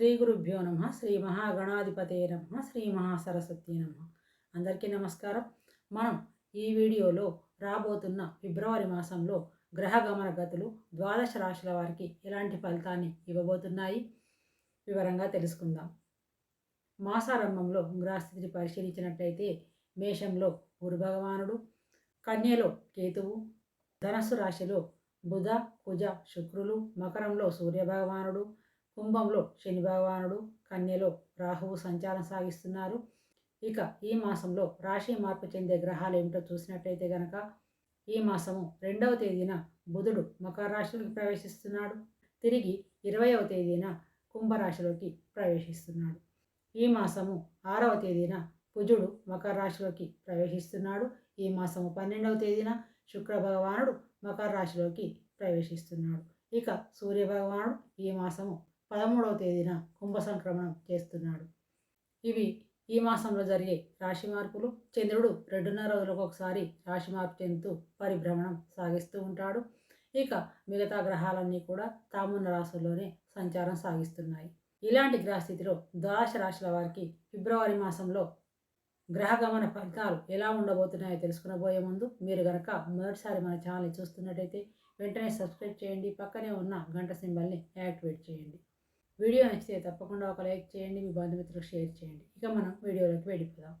శ్రీ గురుభ్యో నమ శ్రీ మహాగణాధిపతే నమ శ్రీ మహాసరస్వతి నమ. అందరికీ నమస్కారం. మనం ఈ వీడియోలో రాబోతున్న ఫిబ్రవరి మాసంలో గ్రహ గమన గతులు ద్వాదశ రాశుల వారికి ఎలాంటి ఫలితాన్ని ఇవ్వబోతున్నాయి? వివరంగా తెలుసుకుందాం. మాసారంభంలో గ్రహస్థితిని పరిశీలించినట్లయితే మేషంలో గురు భగవానుడు కన్యలో కేతువు ధనస్సు రాశిలో బుధ కుజ శుక్రులు మకరంలో సూర్య భగవానుడు కుంభంలో శని భగవానుడు కన్యలో రాహువు సంచారం సాగిస్తున్నారు. ఇక ఈ మాసంలో రాశి మార్పు చెందే గ్రహాలు ఏమిటో చూసినట్లయితే గనక ఈ మాసము రెండవ తేదీన బుధుడు మకర రాశిలోకి ప్రవేశిస్తున్నాడు. తిరిగి ఇరవయవ తేదీన కుంభరాశిలోకి ప్రవేశిస్తున్నాడు. ఈ మాసము ఆరవ తేదీన కుజుడు మకర రాశిలోకి ప్రవేశిస్తున్నాడు. ఈ మాసము పన్నెండవ తేదీన శుక్ర భగవానుడు మకర రాశిలోకి ప్రవేశిస్తున్నాడు. ఇక సూర్య భగవానుడు ఈ మాసము పదమూడవ తేదీన కుంభ సంక్రమణం చేస్తున్నాడు. ఇవి ఈ మాసంలో జరిగే రాశి మార్పులు. చంద్రుడు రెండున్నర రోజులకు ఒకసారి రాశి మార్పు చెందుతూ పరిభ్రమణం సాగిస్తూ ఉంటాడు. ఇక మిగతా గ్రహాలన్నీ కూడా తామున్న రాశుల్లోనే సంచారం సాగిస్తున్నాయి. ఇలాంటి గ్రహస్థితిలో ద్వాదశ రాశుల వారికి ఫిబ్రవరి మాసంలో గ్రహగమన ఫలితాలు ఎలా ఉండబోతున్నాయో తెలుసుకునబోయే ముందు మీరు గనక మొదటిసారి మన ఛానల్ని చూస్తున్నట్టయితే వెంటనే సబ్స్క్రైబ్ చేయండి. పక్కనే ఉన్న గంట సింబల్ని యాక్టివేట్ చేయండి. వీడియో నచ్చితే తప్పకుండా ఒక లైక్ చేయండి మీ బంధుమిత్రులకు షేర్ చేయండి. ఇక మనం వీడియోలోకి వెళ్ళిపోదాం.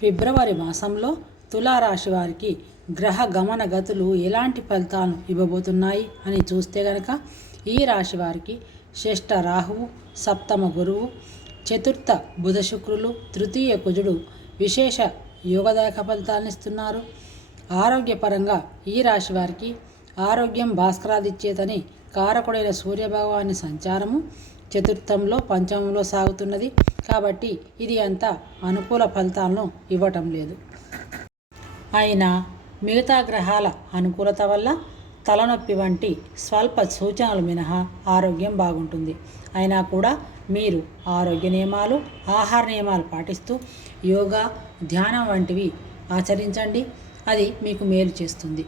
ఫిబ్రవరి మాసంలో తులారాశి వారికి గ్రహ గమన గతులు ఎలాంటి ఫలితాలను ఇవ్వబోతున్నాయి అని చూస్తే గనక ఈ రాశి వారికి షష్ఠ రాహువు సప్తమ గురువు చతుర్థ బుధ శుక్రులు తృతీయ కుజుడు విశేష యోగదాయక ఫలితాలను ఇస్తున్నారు. ఆరోగ్యపరంగా ఈ రాశి వారికి ఆరోగ్యం భాస్కరాదిచ్చేతని కారకుడైన సూర్యభగవాని సంచారము చతుర్థంలో పంచమంలో సాగుతున్నది. కాబట్టి ఇది అంత అనుకూల ఫలితాలను ఇవ్వటం లేదు. అయినా మిగతా గ్రహాల అనుకూలత వల్ల తలనొప్పి వంటి స్వల్ప సూచనలు మినహా ఆరోగ్యం బాగుంటుంది. అయినా కూడా మీరు ఆరోగ్య నియమాలు ఆహార నియమాలు పాటిస్తూ యోగా ధ్యానం వంటివి ఆచరించండి. అది మీకు మేలు చేస్తుంది.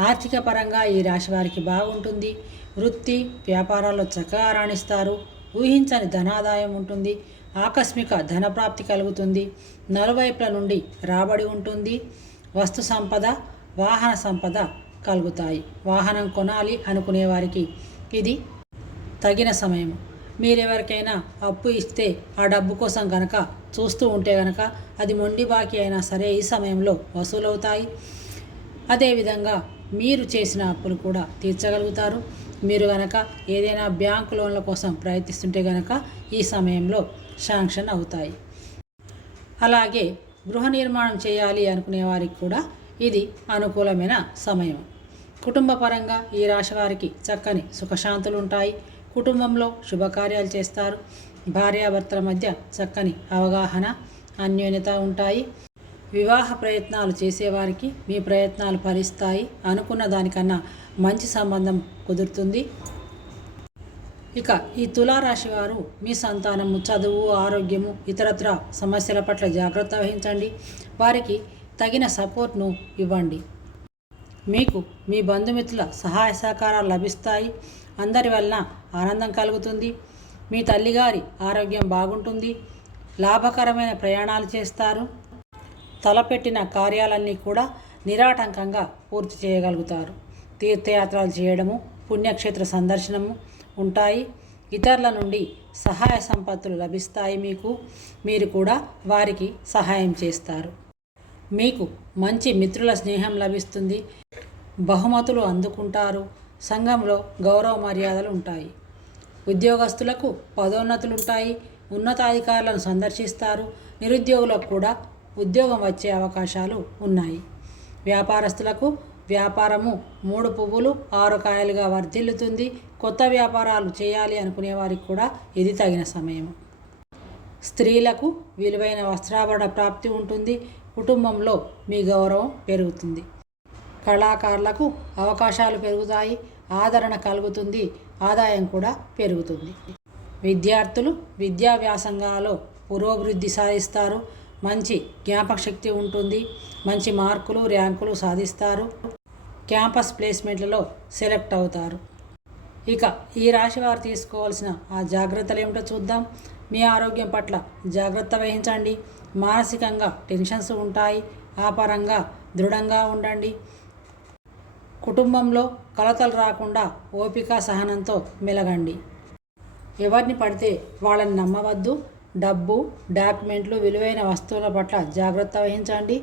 ఆర్థిక పరంగా ఈ రాశి వారికి బాగుంటుంది. వృత్తి వ్యాపారాల్లో చక్కగా రాణిస్తారు. ఊహించని ధనాదాయం ఉంటుంది. ఆకస్మిక ధనప్రాప్తి కలుగుతుంది. నలువైపుల నుండి రాబడి ఉంటుంది. వస్తు సంపద వాహన సంపద కలుగుతాయి. వాహనం కొనాలి అనుకునే వారికి ఇది తగిన సమయం. మీరెవరికైనా అప్పు ఇస్తే ఆ డబ్బు కోసం గనక చూస్తూ ఉంటే గనక అది మొండి బాకీ అయినా సరే ఈ సమయంలో వసూలవుతాయి. అదేవిధంగా మీరు చేసిన అప్పులు కూడా తీర్చగలుగుతారు. మీరు గనక ఏదైనా బ్యాంకు లోన్ల కోసం ప్రయత్నిస్తుంటే గనక ఈ సమయంలో శాంక్షన్ అవుతాయి. అలాగే గృహ నిర్మాణం చేయాలి అనుకునే వారికి కూడా ఇది అనుకూలమైన సమయం. కుటుంబ పరంగా ఈ రాశి వారికి చక్కని సుఖశాంతులు ఉంటాయి. కుటుంబంలో శుభకార్యాలు చేస్తారు. భార్యాభర్తల మధ్య చక్కని అవగాహన అన్యోన్యత ఉంటాయి. వివాహ ప్రయత్నాలు చేసేవారికి మీ ప్రయత్నాలు ఫలిస్తాయి అనుకున్న దానికన్నా మంచి సంబంధం కుదురుతుంది. ఇక ఈ తులారాశి వారు మీ సంతానము చదువు ఆరోగ్యము ఇతరత్ర సమస్యల పట్ల జాగ్రత్త వహించండి. వారికి తగిన సపోర్ట్ను ఇవ్వండి. మీకు మీ బంధుమిత్రుల సహాయ సహకారాలు లభిస్తాయి. అందరి వలన ఆనందం కలుగుతుంది. మీ తల్లిగారి ఆరోగ్యం బాగుంటుంది. లాభకరమైన ప్రయాణాలు చేస్తారు. తలపెట్టిన కార్యాలన్నీ కూడా నిరాటంకంగా పూర్తి చేయగలుగుతారు. తీర్థయాత్రలు చేయడము పుణ్యక్షేత్ర సందర్శనము ఉంటాయి. ఇతరుల నుండి సహాయ సంపత్తులు లభిస్తాయి మీకు. మీరు కూడా వారికి సహాయం చేస్తారు. మీకు మంచి మిత్రుల స్నేహం లభిస్తుంది. బహుమతులు అందుకుంటారు. సంఘంలో గౌరవ మర్యాదలు ఉంటాయి. ఉద్యోగస్తులకు పదోన్నతులు ఉంటాయి. ఉన్నతాధికారులను సందర్శిస్తారు. నిరుద్యోగులకు కూడా ఉద్యోగం వచ్చే అవకాశాలు ఉన్నాయి. వ్యాపారస్తులకు వ్యాపారము మూడు పువ్వులు ఆరు కాయలుగా వర్ధిల్లుతుంది. కొత్త వ్యాపారాలు చేయాలి అనుకునే వారికి కూడా ఇది తగిన సమయం. స్త్రీలకు విలువైన వస్త్రాభరణ ప్రాప్తి ఉంటుంది. కుటుంబంలో మీ గౌరవం పెరుగుతుంది. కళాకారులకు అవకాశాలు పెరుగుతాయి. ఆదరణ కలుగుతుంది. ఆదాయం కూడా పెరుగుతుంది. విద్యార్థులు విద్యా వ్యాసంగాలో పురోభివృద్ధి సాధిస్తారు. మంచి జ్ఞాపక శక్తి ఉంటుంది. మంచి మార్కులు ర్యాంకులు సాధిస్తారు. క్యాంపస్ ప్లేస్మెంట్లలో సెలెక్ట్ అవుతారు. ఇక ఈ రాశి వారు తీసుకోవాల్సిన ఆ జాగ్రత్తలు ఏమిటో చూద్దాం. మీ ఆరోగ్యం పట్ల జాగ్రత్త వహించండి. మానసికంగా టెన్షన్స్ ఉంటాయి. ఆ పరంగా దృఢంగా ఉండండి. కుటుంబంలో కలతలు రాకుండా ఓపిక సహనంతో మెలగండి. ఎవరిని పడితే వాళ్ళని నమ్మవద్దు. డబ్బు డాక్యుమెంట్లు విలువైన వస్తువుల పట్ల జాగ్రత్త వహించండి.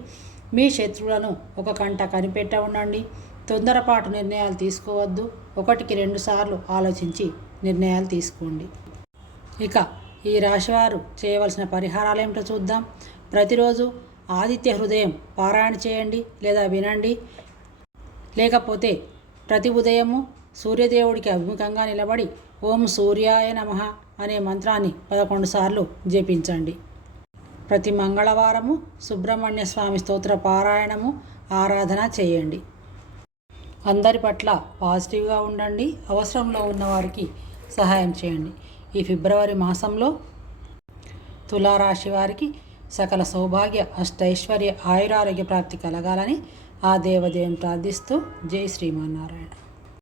మీ శత్రువులను ఒక కంట కనిపెట్ట ఉండండి. తొందరపాటు నిర్ణయాలు తీసుకోవద్దు. ఒకటికి రెండుసార్లు ఆలోచించి నిర్ణయాలు తీసుకోండి. ఇక ఈ రాశివారు చేయవలసిన పరిహారాలు ఏమిటో చూద్దాం. ప్రతిరోజు ఆదిత్య హృదయం పారాయణ చేయండి లేదా వినండి. లేకపోతే ప్రతి ఉదయము సూర్యదేవుడికి అభిముఖంగా నిలబడి ఓం సూర్యాయ నమః. అనే మంత్రాన్ని పదకొండు సార్లు జపించండి. ప్రతి మంగళవారము సుబ్రహ్మణ్య స్వామి స్తోత్ర పారాయణము ఆరాధన చేయండి. అందరి పట్ల పాజిటివ్గా ఉండండి అవసరంలో ఉన్నవారికి సహాయం చేయండి. ఈ ఫిబ్రవరి మాసంలో తులారాశి వారికి సకల సౌభాగ్య అష్టైశ్వర్య ఆయురారోగ్య ప్రాప్తి కలగాలని ఆ దేవదేవం ప్రార్థిస్తూ జై శ్రీమన్నారాయణ.